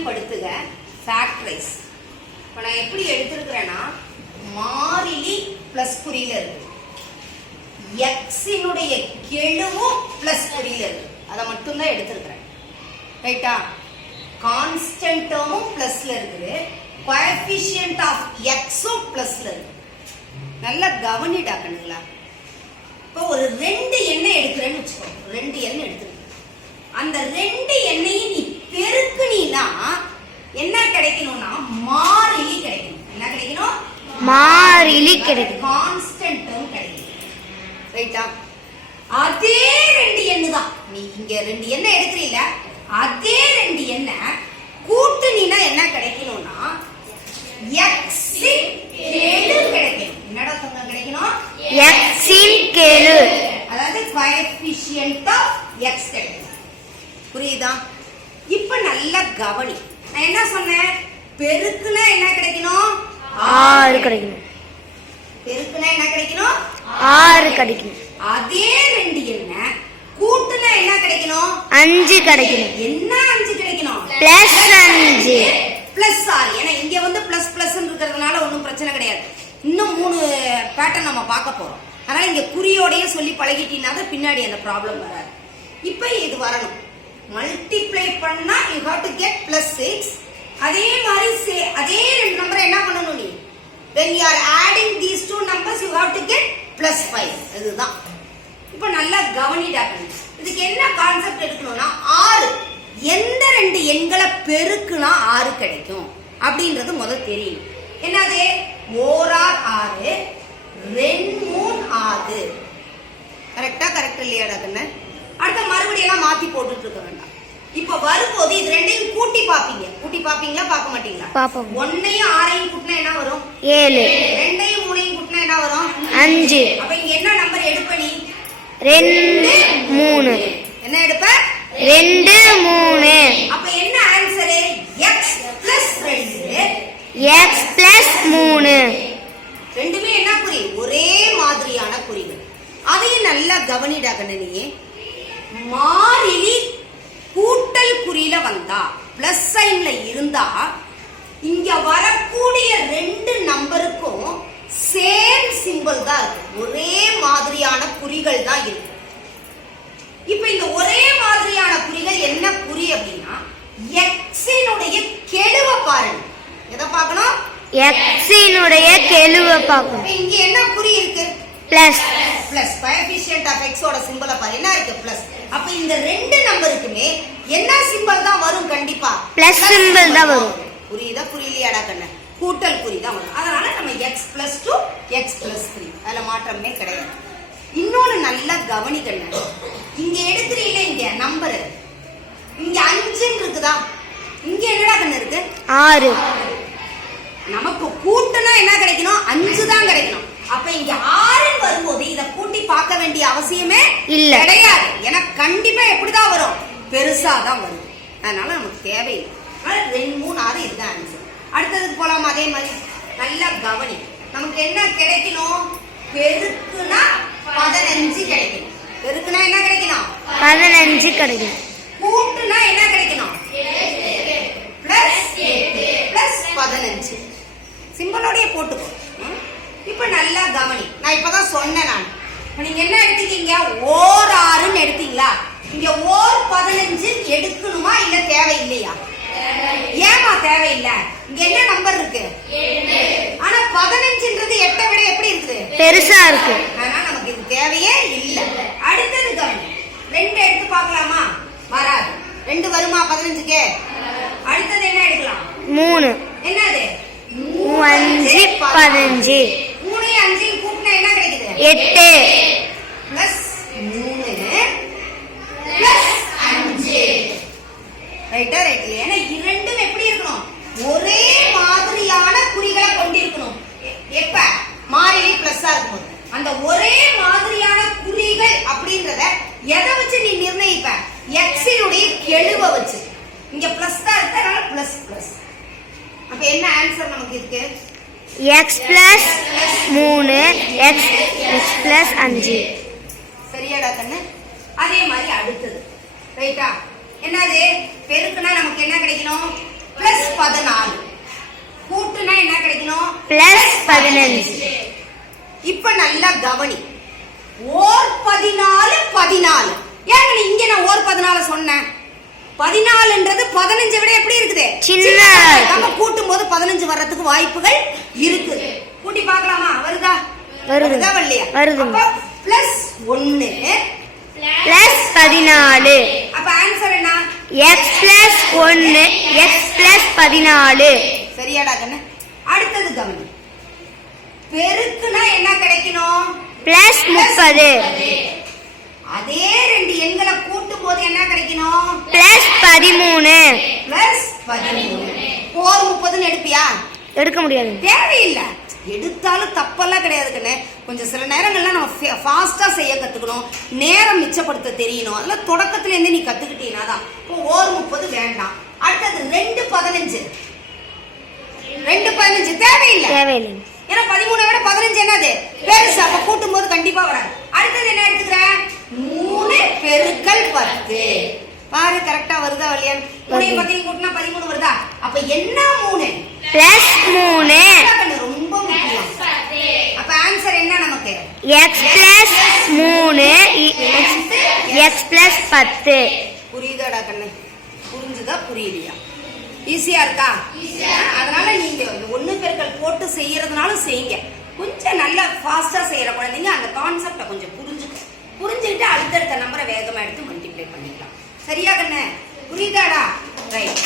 காரணிப்படுத்துக factorise. இப்போ நான் எப்படி எடுத்திருக்கிறேன்னா மாறிலி பிளஸ் குறியில இருக்கு, எக்ஸினுடைய கெழுவும் பிளஸ் குறியில இருக்கு, அதை மட்டும்தான் எடுத்திருக்கிறேன். ரைட்டா? கான்ஸ்டன்ட் டேர்மும் பிளஸ்ல இருக்குது, கோஎஃபிஷியன்ட் ஆஃப் எக்ஸும் பிளஸ்ல இருக்கு. நல்லா கவனிடாக்கணுங்களா. இப்போ ஒரு 2 எண்ணெய் எடுக்கிறேன்னு வச்சுக்கோ, 2 எண்ணெய் எடுத்துருக்கு. அந்த 2 எண்ணெயும் நீ பெருக்குனா என்ன கிடைக்கணும்னா மாறிலி கிடைக்கணும். என்ன கிடைக்கணும்? மாறிலி கிடைக்கும். கான்ஸ்டன்ட் டேர்ம் கிடைக்கும். ரைட்டா? அதே 2 எண்ணெய் தான் நீ இங்க 2 எண்ணெய் எடுக்கிறீல, அதே 2 எண்ணெய் கூட்டுனா என்ன கிடைக்கணும்னா x இன் கெழு கிடைக்கும். என்னடா சொன்ன கிடைக்கணும்? x இன் கெழு, அதாவது கோஎஃபிஷியன்ட் ஆஃப் x கிடைக்கும். புரியுதா? இப்ப நல்ல கவனி. நான் என்ன சொன்னேன்? பெருக்குனா என்ன கிடைக்கணும்? 6 கிடைக்கும். பெருக்குனா என்ன கிடைக்கணும்? 6 கிடைக்கும். அதே 2 என்ன கூட்டுனா என்ன கிடைக்கணும்? 5 கிடைக்கும். என்ன 5 கிடைக்கணும்? Plus 5 plus 6. ஏன்னா இங்க வந்து பிளஸ் பிளஸ் இருக்கிறதுனால ஒன்றும் பிரச்சனை கிடையாது. இன்னும் 3 பேட்டர்ன் நம்ம பார்க்க போறோம். அதனால இங்க குறியோடய சொல்லி பழகிட்டீங்கன்னா பின்னாடி அந்த ப்ராப்ளம் வராது. இப்போ இது வரணும். மல்டிப்ளை பண்ணா யூ ஹேவ் டு கெட் +6. அதே மாதிரி அதே 2 நம்பரை என்ன பண்ணணும் நீ? when you are adding these 2 numbers you have to get +5. இதுதான். இப்போ நல்லா கவனிடாக்கணும். இதுக்கு என்ன கான்செப்ட் எடுக்கணும்னா 6 எந்த 2 எண்களை பெருக்குனா 6 கிடைக்கும் அப்படின்றது முதல்ல தெரியும். என்னது? 1 6 2 3 6. கரெக்டா? கரெக்ட் இல்லையாடா கண்ணு? அடுத்த மறுபடியும் எல்லாம் மாத்தி போட்டுட்டு இருக்க வேண்டாம். இப்ப வரும்போது இது 2யும் கூட்டி பாப்பீங்க. கூட்டி பாப்பீங்களா பார்க்க மாட்டீங்களா? பாப்போம். 1யும் 6யும் கூட்டினா என்ன வரும்? 7. 2யும் 3யும் கூட்டினா என்ன வரும்? 5. அப்ப இங்க என்ன நம்பர் எடுப்ப நீ? 2 3. என்ன எடுப்ப? 2 3. அப்ப என்ன ஆன்சர்? x + 2 x + 3. ரெண்டுமே என்ன குறி? ஒரே மாதிரியான குறிகள். அதையும் நல்லா கவனிடா கண்ணனி. மாறிலி கூட்டல் குறியில வந்தா பிளஸ் சைன்ல இருந்தா இங்க வரக்கூடிய 2 நம்பருக்கும் சேம் சிம்பிள் தான் இருக்கு, ஒரே மாதிரியான குறிகள் தான் இருக்கு. இப்ப இந்த ஒரே மாதிரியான குறிகள் என்ன குறி அப்படின்னா எக்ஸினுடைய கெழுவை பாருங்க. எதை பார்க்கணும்? எக்ஸினுடைய கெழுவை பார்க்கணும். இங்க என்ன குறி இருக்கு? Plus. Plus. Coefficient of x ஓட சிம்பலை பாரு, என்ன இருக்கு? பிளஸ். அப்ப இந்த 2 நம்பருக்குமே என்ன சிம்பல் தான் வரும்? கண்டிப்பா பிளஸ் சிம்பல் தான் வரும். புரியுதா? புரியலையாடா கண்ணு? கூட்டல் குறி தான் வரும். அதனால நம்ம x + 2 x + 3 அதுல மாற்றமே கிடையாது. இன்னொன்னு நல்லா கவனிக்கணும். இங்க எடுக்கிறீங்க இங்க நம்பர், இங்க 5 இருக்குதா? இங்க என்னடா கண்ணு இருக்கு? 6. நமக்கு கூட்டுனா என்ன கிடைக்கணும்? 5 தான் கிடைக்கணும். அப்ப இங்க 6 வரும்போது இத கூட்டி பார்க்க வேண்டிய அவசியமே இல்ல, கிடையாது. ஏன்னா கண்டிப்பா எப்படிதான் வரும்? பெருசா தான் வரும். அதனால நமக்கு தேவையில்லை. 2 3 6 இதுதான் ஆன்சர். அடுத்ததுக்கு போலாம். அதே மாதிரி நல்லா கவனி. நமக்கு என்ன கிடைக்கணும்? பெருக்குனா 15 கிடைக்கணும். பெருக்குனா என்ன கிடைக்கணும்? 15 கிடைக்கும். கூட்டுனா என்ன கிடைக்கணும்? +8 + 15. சிம்பிளோடய போட்டுக்கோ. இப்ப நல்லா கவனி. நான் இப்பதான் சொன்னேன். நீங்க என்ன எடுத்தீங்க? ஓர் 6ன்னு எடுத்தீங்களா? இங்க ஓர் 15 எடுக்கணுமா இல்ல தேவையில்லையா? ஏமா தேவையில்லை? இங்க என்ன நம்பர் இருக்கு? 8. ஆனா 15ன்றது 8 விட எப்படி இருக்குது? பெருசா இருக்கு. அதனால நமக்கு இது தேவையே இல்லை. அடுத்தது கவனி. 2 எடுத்து பார்க்கலாமா? வராது. 2 வருமா 15க்கு? அடுத்தது என்ன எடுக்கலாம்? 3. என்னது? 5 15. 3 5 கூட்டினா என்ன கிடைக்குது? 8 +3 +5. ரைட்டா? ரைட். ஏன்னா இரண்டும் எப்படி இருக்கணும்? ஒரே மாதிரியான குறிகளை கொண்டிருக்கணும். எப்ப? மாறிலி பிளஸ்ஸா இருக்கும். அந்த ஒரே மாதிரியான குறிகள் அப்படின்றத எதை வச்சு நீ நிர்ணயிப்ப? எக்ஸினுடைய கெழுவை வச்சு. இங்க பிளஸ் தான் இருக்கு, அதனால பிளஸ் பிளஸ். அப்ப என்ன ஆன்சர் நமக்கு இருக்கு? x + 3 x + 5. சரியாடா கண்ணு? அதே மாதிரி அடுத்தது. ரைட்டா? என்னது? பெருக்குனா நமக்கு என்ன கிடைக்கணும்? பிளஸ் 14 கூட்டுனா என்ன கிடைக்கணும்? பிளஸ் 15. இப்ப நல்லா கவனி. ஓர் 14 14. ஏங்க இங்க நான் ஓர் 14 சொன்னேன்? 14ன்றது 15 விட எப்படி இருக்குது? சின்ன. நம்ம கூட்டும் போது 15 வர்றதுக்கு வாய்ப்புகள் இருக்கு. கூட்டி பார்க்கலாமா? வருதா? வருதா வரலையா? வருது. அப்ப பிளஸ் 1 பிளஸ் 14. அப்ப ஆன்சர் என்ன? x plus 1 x plus 14. சரியாடா கண்ணு? அடுத்தது கவனி. பெருக்குனா என்ன கிடைக்கணும்? பிளஸ் 30. அதே ரெண்டு எண்களை கூட்டும் போது என்ன கிடைக்கணும்? பிளஸ் 13. பிளஸ் 13. 4 30ன்னு எடுப்பியா? எடுக்க முடியாது. தேவையில்லை. எடுத்தாலும் தப்பெல்லாம் கிடையாது கண்ணு. கொஞ்சம் சில நேரங்கள்ல நம்ம ஃபாஸ்டா செய்ய கத்துக்கணும், நேரம் மிச்சப்படுத்த தெரியணும். அதெல்லாம் தொடக்கத்துல இருந்து நீ கத்துக்கிட்டீங்கன்னா தான். இப்போ 1 30 வேண்டாம். அடுத்தது 2 15. 2 15 தேவையில்லை. ஏன்னா 13 விட 15 என்னது? பெருசு. அப்ப கூட்டும் போது கண்டிப்பா வராது. அடுத்தது என்ன எடுத்துக்கிறேன்? 3 பெருக்கல் 10. பாரு கரெக்டா வருதா வரலையா? 3 10 கூட்டினா 13 வருதா? அப்ப என்ன 3? பிளஸ் 3. ரொம்ப முக்கியம். அப்ப ஆன்சர் என்ன நமக்கு? x plus 3 x plus 10. புரியுதாடா கண்ணு? புரிஞ்சுதா புரியலையா? ஈஸியா இருக்கா? அதனால நீங்க 1 பெருக்கல் போட்டு செய்யறதுனாலும் செய்யுங்க. கொஞ்சம் நல்லா ஃபாஸ்டா செய்யற குழந்தைங்க அந்த கான்செப்டை கொஞ்சம் புரிஞ்சுக்கிட்டு அடுத்தடுத்த நம்பரை வேகமா எடுத்து மல்டிப்ளை பண்ணிக்கலாம். சரியா கண்ணு? புரியுதாடா? ரைட்.